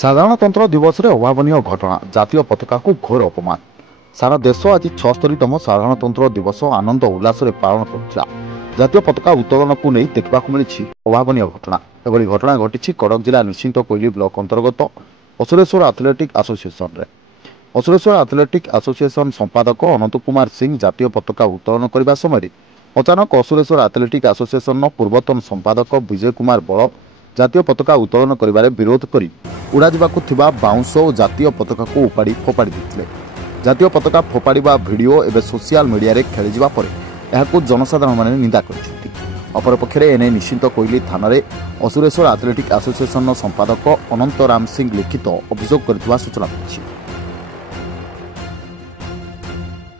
साधारणतंत्र दिवस में अभावन घटना जातीय पताका को घोर अपमान। सारा देश आज 76तम साधारणतंत्र दिवस आनंद उल्लास पालन कर जातीय पताका उत्तोलन को नहीं देखा मिली अभावन घटना। एभली घटना घटी कटक जिला निश्चिंत कोइली ब्लॉक अंतर्गत असुरेश्वर एथलेटिक एसोसिएशन। असुरेश्वर एथलेटिक एसोसिएशन संपादक अनंत कुमार सिंह जातीय पताका उत्तोलन करने समय अचानक असुरेश्वर एथलेटिक एसोसिएशन पूर्वतन संपादक विजय कुमार बल जातीय पताका उत्तोलन कर विरोध कर उड़ा बाउंश और जातीय पताका को उपाड़ी फोपाड़ी देते। जातीय पताका फोपाड़ा भिडियो एवं सोशल मीडिया रे खेली जावा परे यहां जनसाधारण माने निंदा करछथि। अपरपक्षे एने निश्चिंत कोइली थाना रे असुरेश्वर एथलेटिक एसोसिएशन संपादक अनंत राम सिंह लिखित अभियोग करथिबा सूचना मिलिछि।